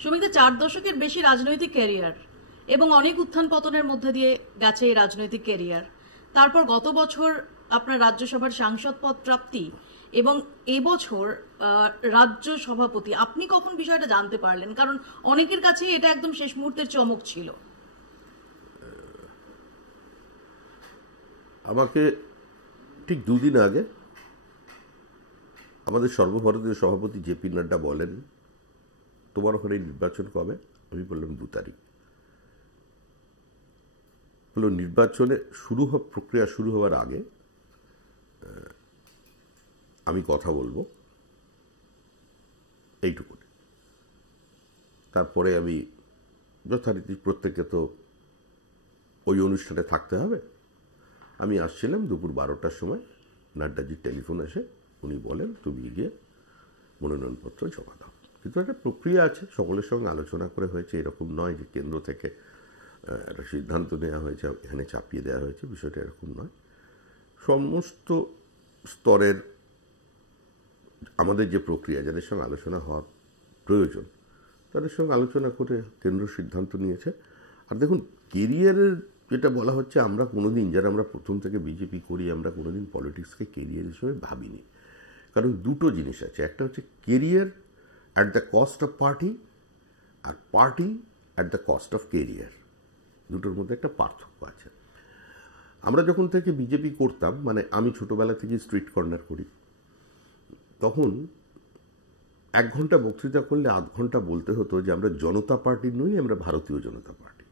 শ্রমিকদের 4 দশকের বেশি রাজনৈতিক ক্যারিয়ার এবং অনেক উত্থান পতনের মধ্যে দিয়ে গেছে এই রাজনৈতিক ক্যারিয়ার। তারপর গত বছর আপনার রাজ্যসভার সাংসদ পদ প্রাপ্তি এবং এবছর রাজ্য সভাপতি। আপনি কখন বিষয়টা জানতে পারলেন? কারণ অনেকের কাছেই এটা একদম শেষ মুহূর্তের চমক ছিল। আমাকে ঠিক 2 দিন আগে আমাদের সর্বভারতীয় সভাপতি জেপি নাড্ডা বলেন, তোমার ওখানে নির্বাচন কবে? আমি বললাম 2 তারিখ। বলল নির্বাচনে প্রক্রিয়া শুরু হওয়ার আগে আমি কথা বলবো, এইটুকু। তারপরে আমি যথারীতি, প্রত্যেককে তো ওই অনুষ্ঠানে থাকতে হবে, আমি আসছিলাম দুপুর 12টার সময়। নাড্ডাজির টেলিফোন আসে, উনি বলেন তুমি গিয়ে মনোনয়নপত্র জমা দাও। কিন্তু একটা প্রক্রিয়া আছে, সকলের সঙ্গে আলোচনা করে হয়েছে, এরকম নয় যে কেন্দ্র থেকে একটা সিদ্ধান্ত নেওয়া হয়েছে, এখানে চাপিয়ে দেওয়া হয়েছে, বিষয়টা এরকম নয়। সমস্ত স্তরের আমাদের যে প্রক্রিয়া, যাদের সঙ্গে আলোচনা হওয়ার প্রয়োজন, তাদের সঙ্গে আলোচনা করে কেন্দ্র সিদ্ধান্ত নিয়েছে। আর দেখুন, কেরিয়ারের যেটা বলা হচ্ছে, আমরা কোনোদিন, যারা আমরা প্রথম থেকে বিজেপি করি, আমরা কোনোদিন পলিটিক্সকে কেরিয়ার হিসেবে ভাবিনি। কারণ দুটো জিনিস আছে, একটা হচ্ছে career at the cost of party, আর party at the cost of career. দুটোর মধ্যে একটা পার্থক্য আছে। আমরা যখন থেকে বিজেপি করতাম, মানে আমি ছোটবেলা থেকে স্ট্রিট কর্নার করি, তখন 1 ঘন্টা বক্তৃতা করলে 8 ঘন্টা বলতে হতো যে আমরা জনতা পার্টির নই, আমরা ভারতীয় জনতা পার্টি।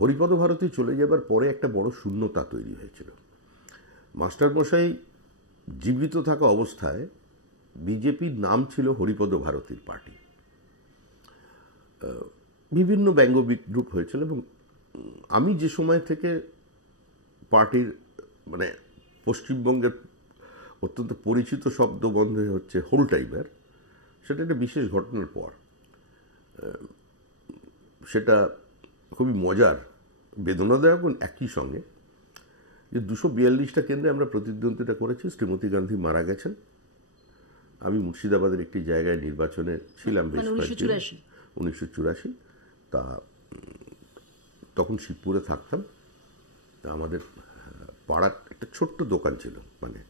হরিপদ ভারতী চলে যাবার পরে একটা বড় শূন্যতা তৈরি হয়েছিল। মাস্টারমশাই জীবিত থাকা অবস্থায় বিজেপির নাম ছিল হরিপদ ভারতীর পার্টি। বিভিন্ন ব্যঙ্গ বিদ্রূপ হয়েছিল, এবং আমি যে সময় থেকে পার্টির, মানে পশ্চিমবঙ্গের অত্যন্ত পরিচিত শব্দ বন্ধ হচ্ছে হোল টাইমার, সেটা একটা বিশেষ ঘটনার পর। সেটা খুবই মজার, বেদনাদায়ক একই সঙ্গে, যে 242টা কেন্দ্রে আমরা প্রতিদ্বন্দ্বিতা করেছি। শ্রীমতী গান্ধী মারা গেছেন। আমি মুর্শিদাবাদের একটি জায়গায় নির্বাচনে ছিলাম বেশ কয়েকদিন, 1984। তা তখন শিবপুরে থাকতাম। আমাদের পাড়ার একটা ছোট্ট দোকান ছিল, মানে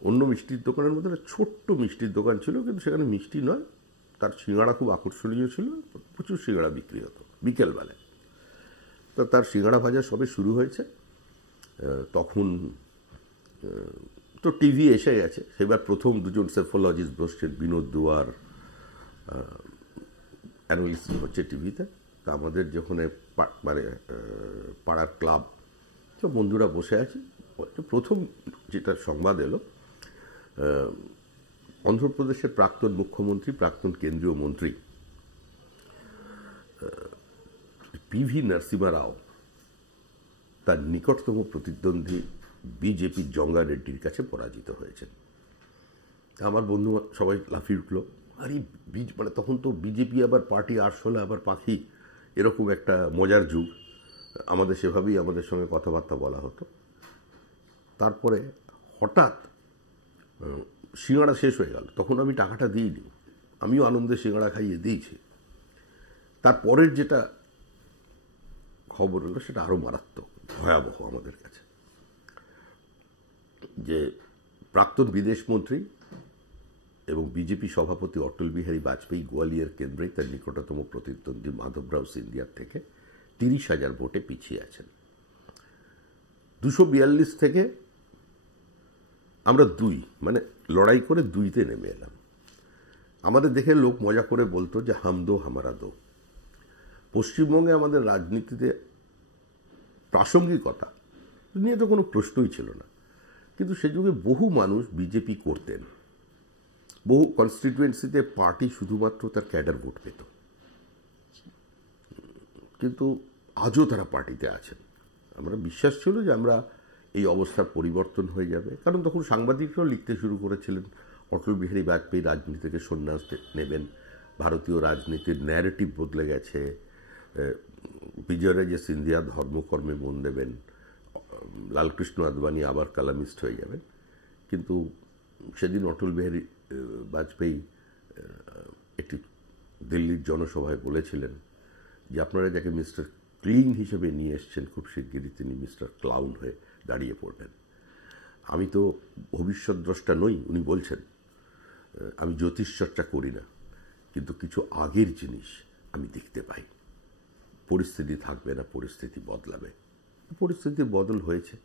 অন্য মিষ্টির দোকানের মধ্যে একটা ছোট্ট মিষ্টির দোকান ছিল, কিন্তু সেখানে মিষ্টি নয়, তার সিঙ্গাড়া খুব আকর্ষণীয় ছিল, প্রচুর সিঙ্গাড়া বিক্রি হতো বিকেলবেলায়। তো তার সিঙ্গাড়া ভাজা সবে শুরু হয়েছে, তখন তো টিভি এসে গেছে। সেবার প্রথম 2জন সেফোলজিস্ট বসছেন, বিনোদ দুয়ার অ্যানালিসিস হচ্ছে টিভিতে। তা আমাদের যেখানে মানে পাড়ার ক্লাব, তো বন্ধুরা বসে আছি। প্রথম যেটা সংবাদ এলো, অন্ধ্রপ্রদেশের প্রাক্তন মুখ্যমন্ত্রী, প্রাক্তন কেন্দ্রীয় মন্ত্রী পিভি নরসিমা রাও তার নিকটতম প্রতিদ্বন্দ্বী বিজেপি জঙ্গা রেড্ডির কাছে পরাজিত হয়েছেন। আমার বন্ধু সবাই লাফিয়ে উঠল, আরে মানে তখন তো বিজেপি আবার পার্টি আরশোলা আবার পাখি, এরকম একটা মজার যুগ। আমাদের সেভাবেই আমাদের সঙ্গে কথাবার্তা বলা হতো। তারপরে হঠাৎ সিঙ্গাড়া শেষ হয়ে গেল। তখন আমি টাকাটা দিইনি, আমিও আনন্দে সিঙ্গাড়া খাইয়ে দিয়েছি। তারপরের যেটা খবর হলো সেটা আরও মারাত্মক, ভয়াবহ আমাদের কাছে, যে প্রাক্তন বিদেশমন্ত্রী এবং বিজেপি সভাপতি অটল বিহারী বাজপেয়ী গোয়ালিয়র কেন্দ্রে তার নিকটতম প্রতিদ্বন্দ্বী মাধবরাও সিন্ধিয়ার থেকে 30,000 ভোটে পিছিয়ে আছেন। 242 থেকে আমরা 2, মানে লড়াই করে 2তে নেমে এলাম। আমাদের দেখে লোক মজা করে বলতো যে হাম দো হামারা দো। পশ্চিমবঙ্গে আমাদের রাজনীতিতে প্রাসঙ্গিকতা নিয়ে তো কোনো প্রশ্নই ছিল না, কিন্তু সে যুগে বহু মানুষ বিজেপি করতেন। বহু কনস্টিটুয়েন্সিতে পার্টি শুধুমাত্র তার ক্যাডার ভোট পেত, কিন্তু আজও তারা পার্টিতে আছেন। আমরা বিশ্বাস ছিল যে আমরা এই অবস্থার পরিবর্তন হয়ে যাবে, কারণ তখন সাংবাদিকরাও লিখতে শুরু করেছিলেন অটল বিহারী বাজপেয়ী রাজনীতি থেকে সন্ন্যাস নেবেন, ভারতীয় রাজনীতির ন্যারেটিভ বদলে গেছে, বিজয়রাজে সিন্ধিয়া ধর্মকর্মে মন দেবেন, লালকৃষ্ণ আদবানি আবার কালামিস্ট হয়ে যাবেন। কিন্তু সেদিন অটল বিহারী বাজপেয়ী একটি দিল্লির জনসভায় বলেছিলেন যে আপনারা যাকে মিস্টার ক্লিন হিসেবে নিয়ে এসছেন খুব শিগগিরই তিনি মিস্টার ক্লাউন হয়ে দাঁড়িয়ে পড়বেন। আমি তো ভবিষ্যৎ দ্রষ্টা নই, উনি বলছেন। আমি জ্যোতিষচর্চা করি না, কিন্তু কিছু আগের জিনিস আমি দেখতে পাই। পরিস্থিতি থাকবে না, পরিস্থিতি বদলাবে। পরিস্থিতির বদল হয়েছে।